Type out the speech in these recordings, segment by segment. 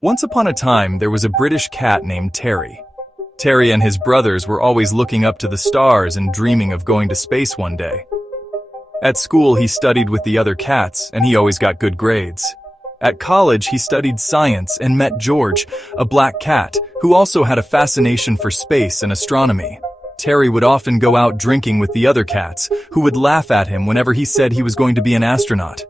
Once upon a time, there was a British cat named Terry. Terry and his brothers were always looking up to the stars and dreaming of going to space one day. At school, he studied with the other cats, and he always got good grades. At college, he studied science and met George, a black cat, who also had a fascination for space and astronomy. Terry would often go out drinking with the other cats, who would laugh at him whenever he said he was going to be an astronaut.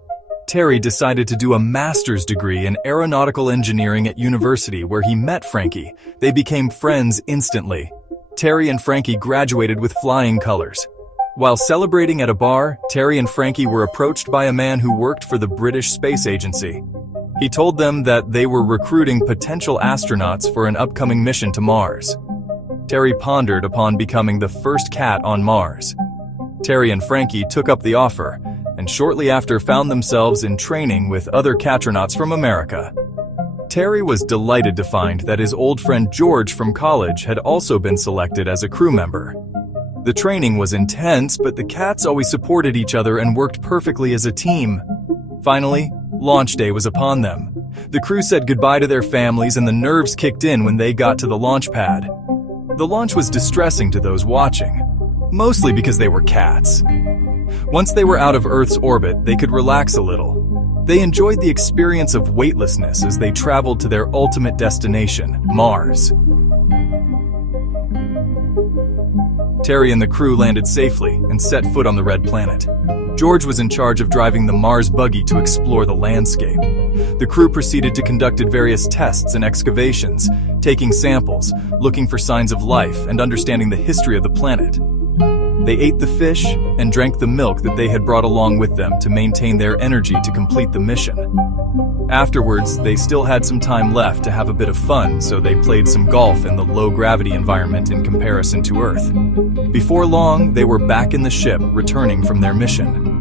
Terry decided to do a master's degree in aeronautical engineering at university where he met Frankie. They became friends instantly. Terry and Frankie graduated with flying colors. While celebrating at a bar, Terry and Frankie were approached by a man who worked for the British Space Agency. He told them that they were recruiting potential astronauts for an upcoming mission to Mars. Terry pondered upon becoming the first cat on Mars. Terry and Frankie took up the offer, and shortly after found themselves in training with other catronauts from America. Terry was delighted to find that his old friend George from college had also been selected as a crew member. The training was intense, but the cats always supported each other and worked perfectly as a team. Finally, launch day was upon them. The crew said goodbye to their families and the nerves kicked in when they got to the launch pad. The launch was distressing to those watching, mostly because they were cats. Once they were out of Earth's orbit, they could relax a little. They enjoyed the experience of weightlessness as they traveled to their ultimate destination, Mars. Terry and the crew landed safely and set foot on the red planet. George was in charge of driving the Mars buggy to explore the landscape. The crew proceeded to conduct various tests and excavations, taking samples, looking for signs of life, and understanding the history of the planet. They ate the fish and drank the milk that they had brought along with them to maintain their energy to complete the mission. Afterwards, they still had some time left to have a bit of fun, so they played some golf in the low-gravity environment in comparison to Earth. Before long, they were back in the ship, returning from their mission.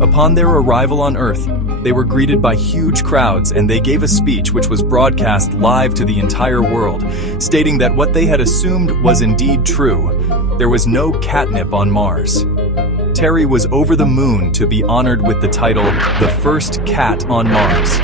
Upon their arrival on Earth, they were greeted by huge crowds, and they gave a speech which was broadcast live to the entire world, stating that what they had assumed was indeed true. There was no catnip on Mars. Terry was over the moon to be honored with the title, "The First Cat on Mars."